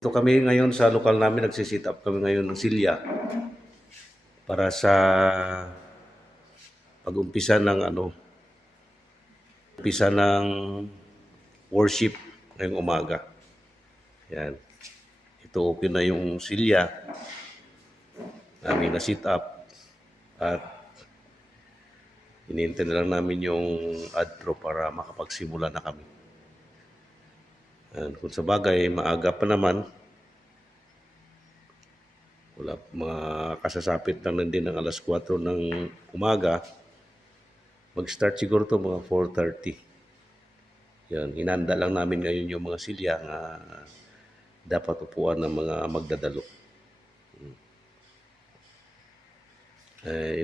Ito kami ngayon sa lokal namin, nagsisit up kami ngayon ng silya para sa pag-umpisa ng umpisa ng worship ngayong umaga. Yan. Ito open na yung silya namin na sit up at hinihintay na lang namin yung adro para makapagsimula na kami. Kung sa bagay, maaga pa naman. Wala, makasasapit lang din ng alas 4 ng umaga. Mag-start siguro to mga 4:30. Yan, hinanda lang namin ngayon yung mga silya na dapat upuan ng mga magdadalo.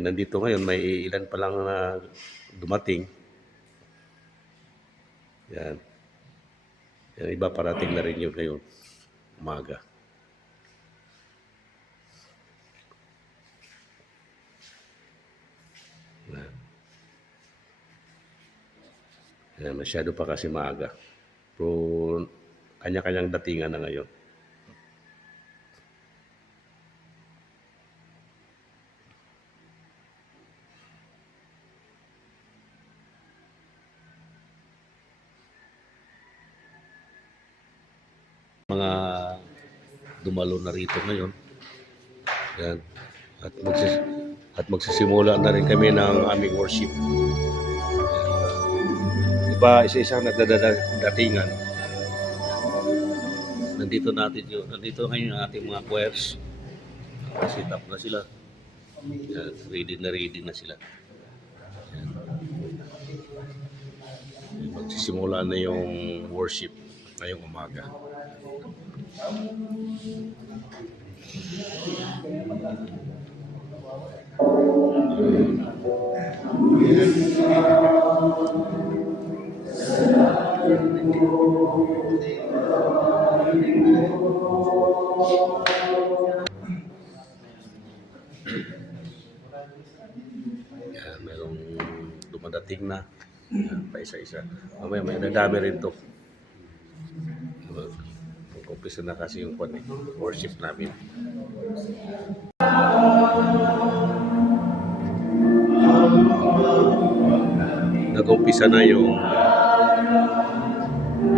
Nandito ngayon, may ilan pa lang na dumating. Yan. Yan, iba parating na rin yun ngayon, umaga. Yan, masyado pa kasi maaga. Pero kanya-kanyang datingan na ngayon. Mga dumalo na rito ngayon. Yan. At magsisimula na rin kami ng aming worship. Iba, isa-isang nagdadatingan. Nandito ngayon ang ating mga choirs. Sit up na sila. Yan, ready na sila. Yan. Magsisimula na yung worship ngayong umaga. Yan, merong dumadating na. Yan, pa isa-isa. May nadami rin to. Mag-umpisa na kasi yung worship namin. Nag-umpisa na yung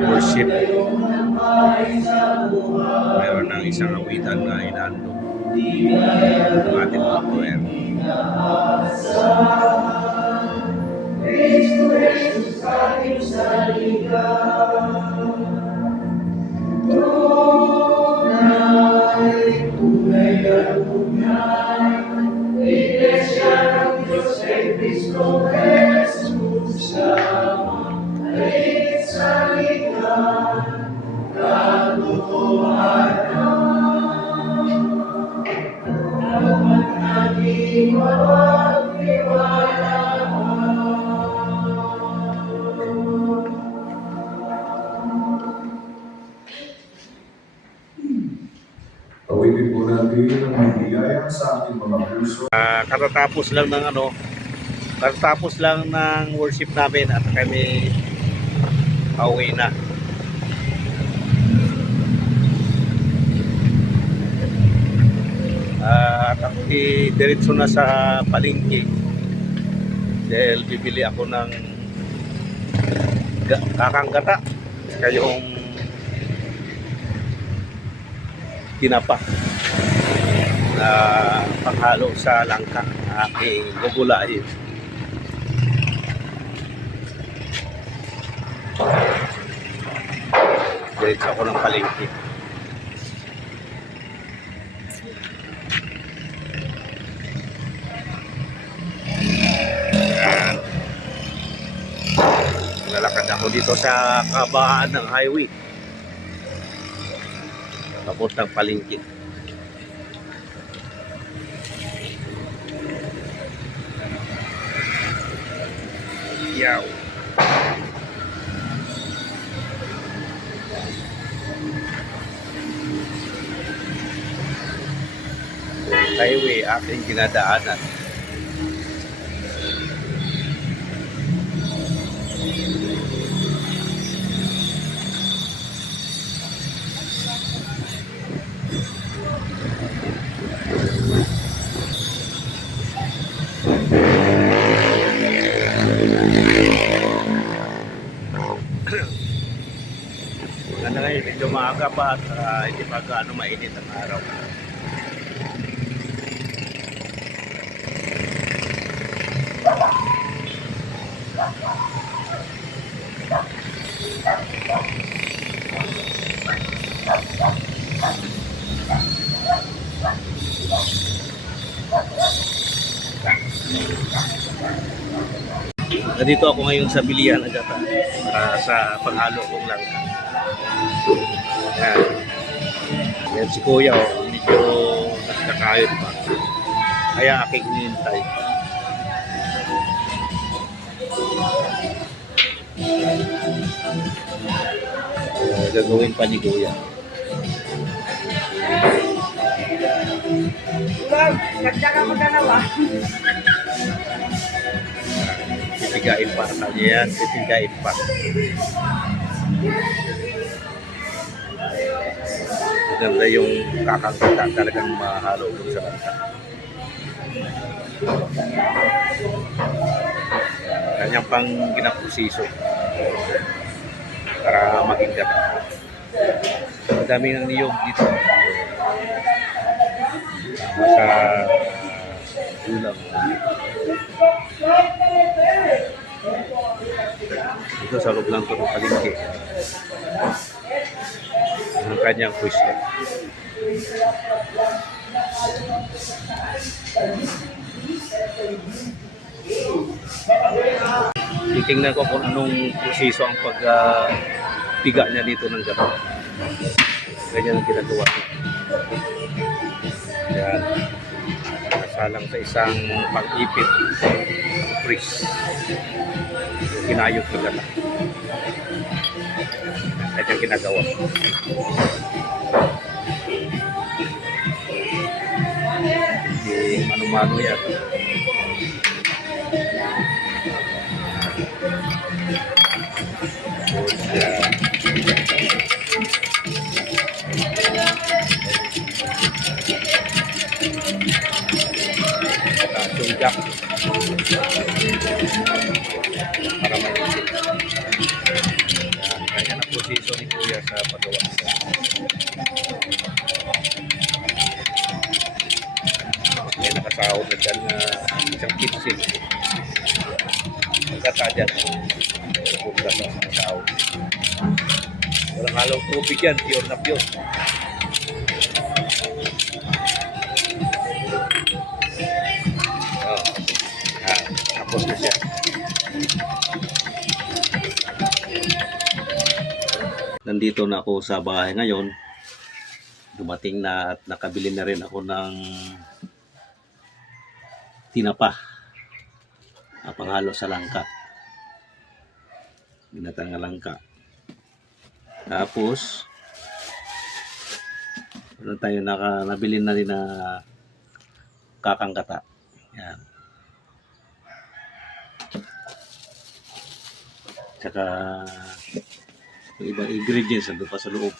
worship. Meron ng isang awitan na inaandog ng ating mga choir. Cristo Jesus ating saligang, tunay na tunay, Iglesia ng Diyos kay Cristo Jesus sama, ay saligang, katotohanan, dapat natin mapagtiwalaan. Pawipin po natin ang magbiyaya sa ating mga puso. Katatapos lang ng worship namin at kami pauwi na. At diretso na sa palengke dahil bibili ako ng kakanggata kayong tinapa na panghalo sa langka aking gugulain. Diretso ako ng palengke. Lalakad ako dito sa kabahaan ng highway papuntang palengke. Yaw. Highway aking kinadaanan. maaga pa at hindi pa gaano mainit ang araw. Nandito ako ngayon sa bilihan agad para sa paghalo kong langka. Yan. Yan si Kuya, oh, medyo nakakayod pa. Kaya aking hinihintay. Gagawin pa ni Kuya. Ganda ka magdalawa. Titigain pa sa kanya yan, titigain pa. Maganda yung kakangkita, talagang mahalo dun sa langka. Kanyang pang ginaprosiso para maging gata. Madami ng niyog dito. Sa ulam. Ito sa loob lang ito ng palengke. Ang kanyang pwesto. Titingnan ko kung anong proseso ang pagpiga niya dito ng gano'n. Ganyan ang ginagawa niya. Yan. Nasalang sa isang pang-ipit freeze. Kinayot na gala. Kanyang ginagawa. Hindi mano-mano yan. Sunjak para maigit. Kanya na proseso ni Kuya sa paggawa. May nakasahod na dyan na isang kitchen. Magkata dyan. Punta sa nakasahod. Walang halong tubig yan, pure na pure. Tapos na siya. Nandito na ako sa bahay ngayon. Dumating na at nakabili na rin ako ng tinapa. Panghalo sa langka. Binatang na langka. Tapos tayo nabili na rin na kakangkata. Yan. Tsaka yung ibang ingredients nandun pa sa loob.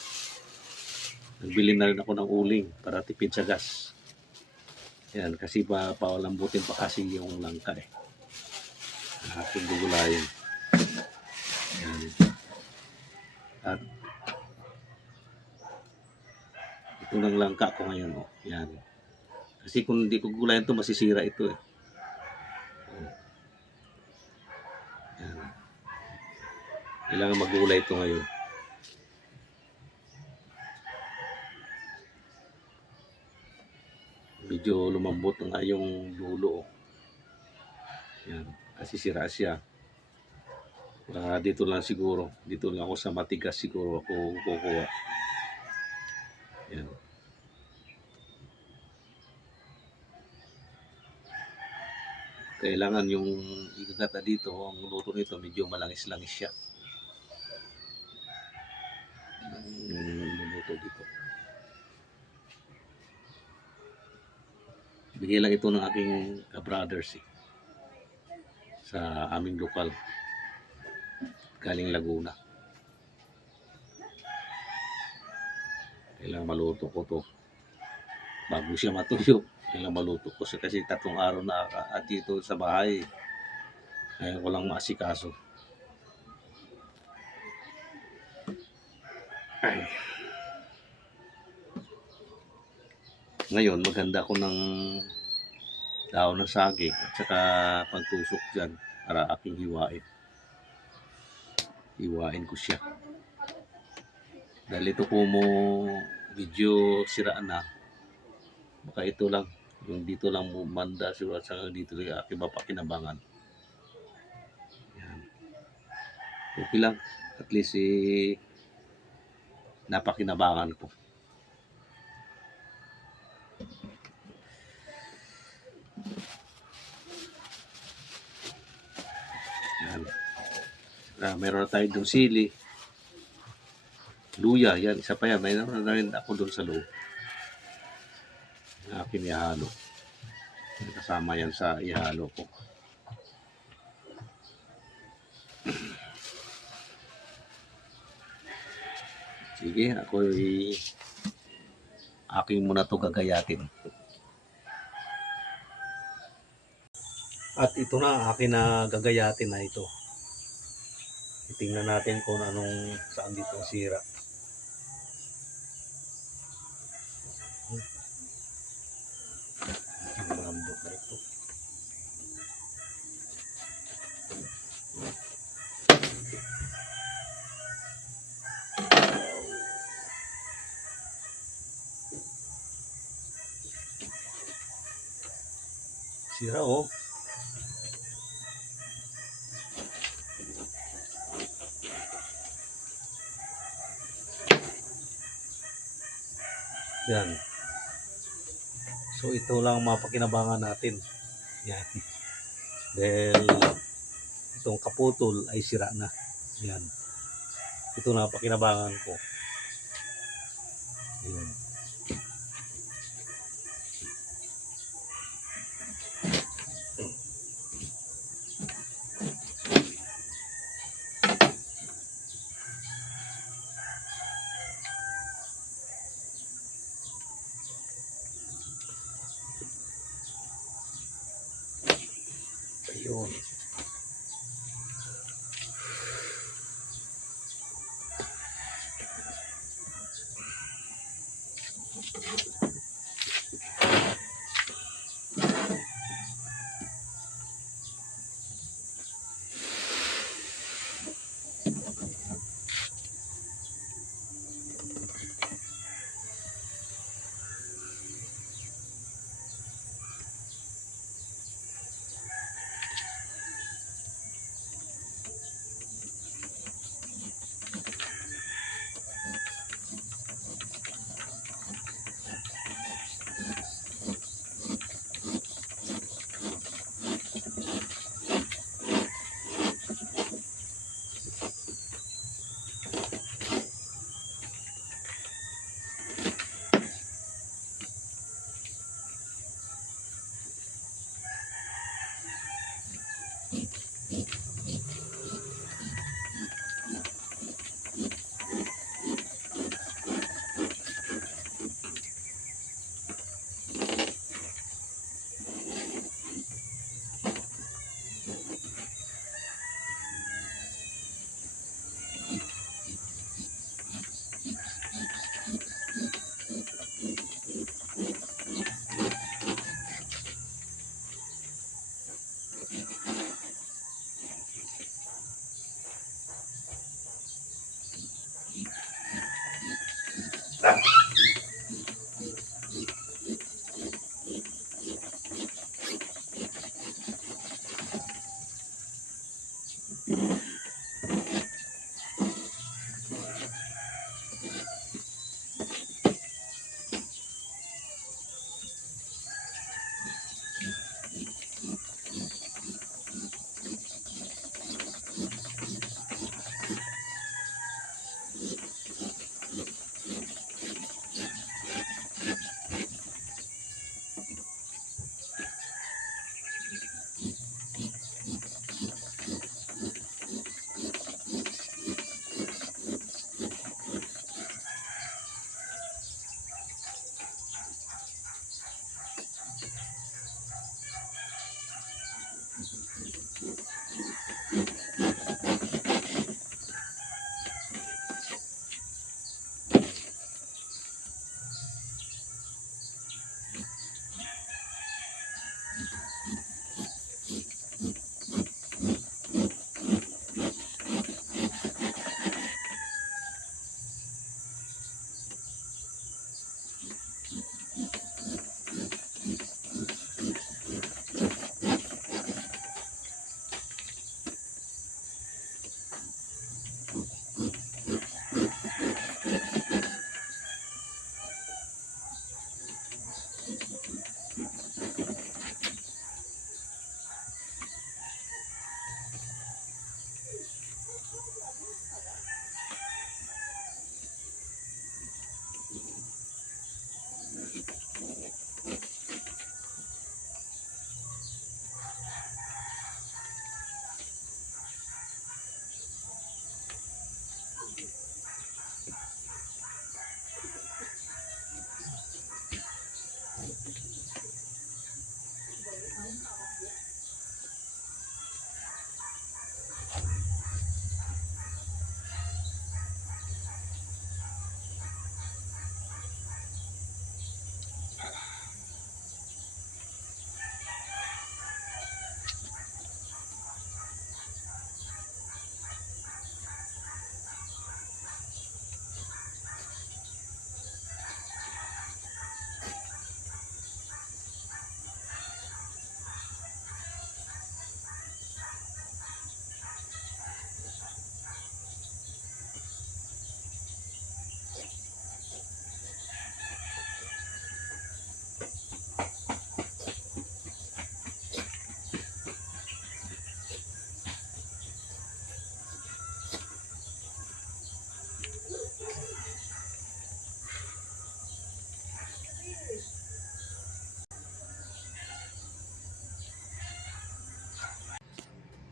Nagbili na rin ako ng uling para tipid sa gas. Yan, kasi palambutin pa kasi yung langka eh. Aking gugulayin. Yan. At ito ng langka ko ngayon. Oh. Yan. Kasi kung hindi ko gugulayin ito, masisira ito eh. Yan. Kailangan magulay ito ngayon. Medyo lumambot na nga yung dulo. Yan. Kasi sira siya. Dito lang siguro. Dito lang ako sa matigas siguro ako kukuha. Yan. Kailangan yung igagata dito, ang luto nito medyo malangis-langis siya. Luto dito. Bigay lang ito ng aking ka-brothers eh. Sa aming lokal. Galing Laguna. Kailangan maluto ko to. Bago siya matuyo. Kailangan maluto ko siya kasi 3 araw na at dito sa bahay. Ngayon ko lang maasikaso. Ay. Ngayon, maghanda ko ng daon ng saging at saka pagtusok dyan para aking hiwain. Hiwain ko siya. Dahil ito po mo medyo siraan na. Baka ito lang. Yung dito lang mo manda siguro at saka dito lang aking mapakinabangan. Yan. Okay lang. At least napakinabangan ko. Yan. Meron na tayo doon sili. Luya, yan. Isa pa yan. Mayroon na rin ako doon sa loob. Ang aking ihalo. Kasama yan sa ihalo ko. Sige, ako'y aking muna to gagayatin. At ito na, akin na gagayatin na ito. Tingnan natin kung anong saan dito ang sira. Malambot na ito. Sira oh. Yan. So ito lang mapakinabangan natin. Yan. Dahil itong kaputol ay sira na. Yan. Ito na pakinabangan ko. Yan. Ayun.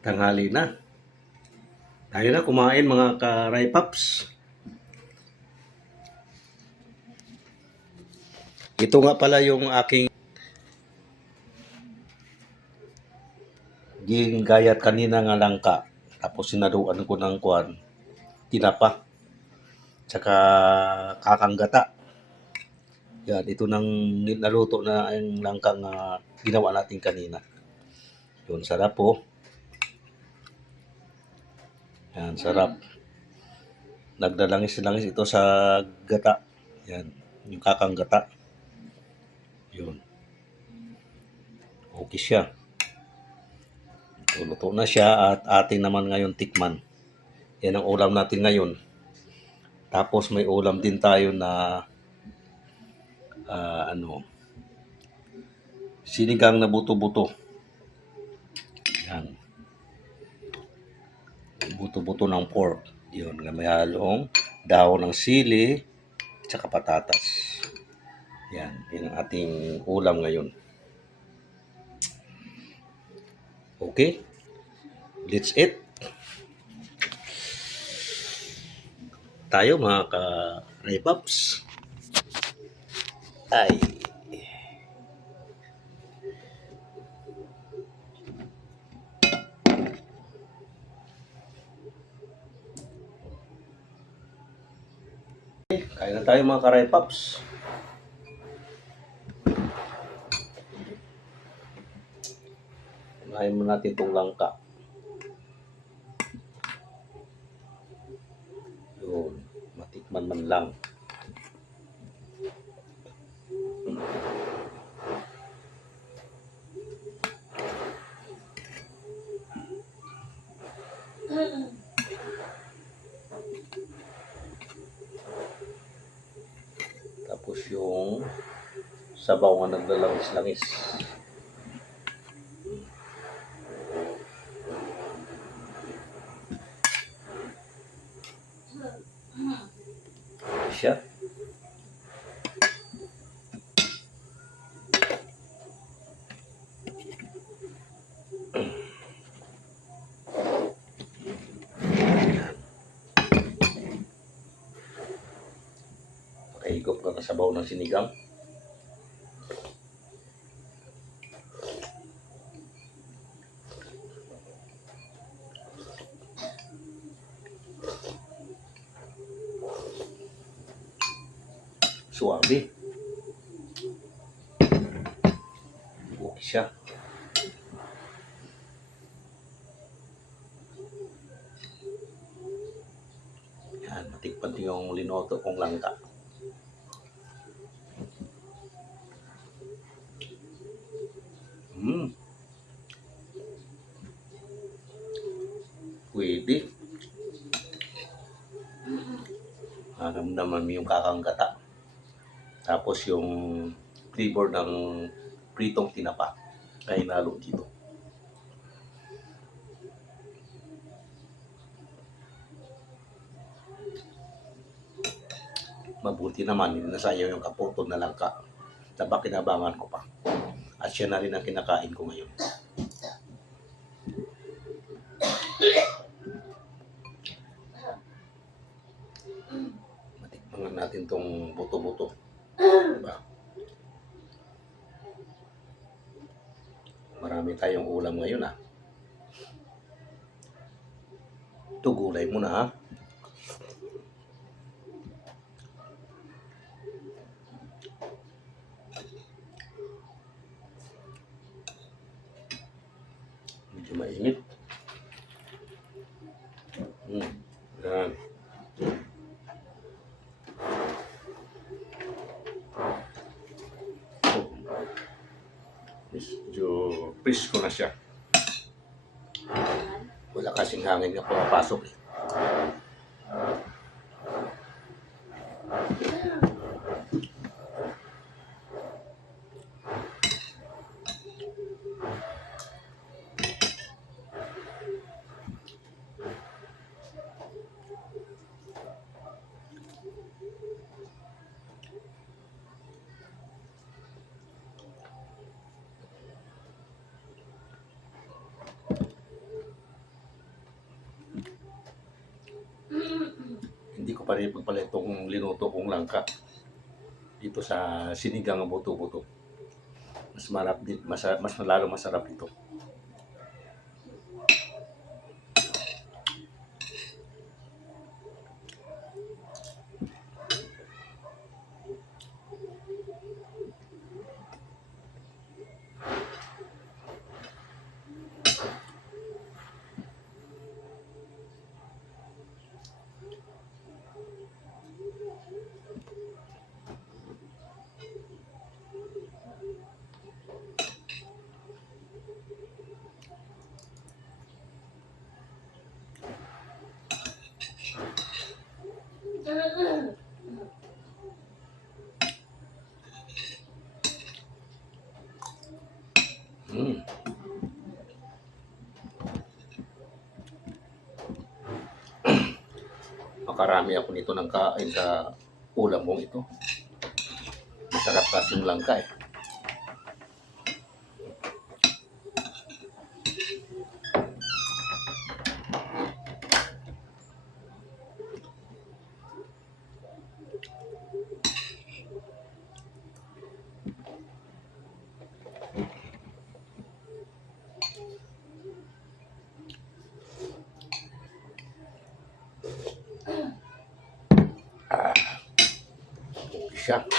Tanghali na. Tayo na kumain mga ka-Rai Paps. Ito nga pala yung aking gingayat kanina nga langka. Tapos sinaduan ko ng tinapa. Tsaka kakanggata. Yan, ito nang naluto na ang langka nga ginawa natin kanina. Yun, sarap po. Yan, sarap. Nagdalangis-langis ito sa gata. Yan, yung kakanggata. Yun. Okay siya. Luto na siya at atin naman ngayon tikman. Yan ang ulam natin ngayon. Tapos may ulam din tayo na sinigang na buto-buto. Yan. Buto-buto ng pork. Yun, may halong dahon ng sili at patatas. Yan, yun ang ating ulam ngayon. Okay? Let's eat. Tayo mga ka-Rai Paps. Ay. Kain na tayo mga ka-Rai Paps. Unahin mo natin itong langka. Yun, matikman man lang. Tapos yung sabaw nga naglalangis-langis. Siya. Pakahigop ka na sabaw ng sinigang. Suwabe. Okay siya. Yan, matikpan yung linoto kong langka. Pwede. Naramdaman mo yung kakanggata. Tapos yung flavor ng pritong tinapa ay nalo dito. Mabuti naman, hindi nasayang yung kaputol na langka. Taba kinabangan ko pa. At siya na rin ang kinakain ko ngayon. Matikman natin tong buto-buto. Diba? Marami tayong ulam ngayon Ito, gulay muna ha. Medyo mainit. Yan. Medyo presko na siya. Wala kasing hangin na pumapasok rin pala itong linuto kong langka dito sa sinigang ng buto-buto. Mas marap din, mas lalo masarap ito. Mm. Makarami ako nito ng kain sa ulam mong ito. Masarap kasi yung langka eh. Siya.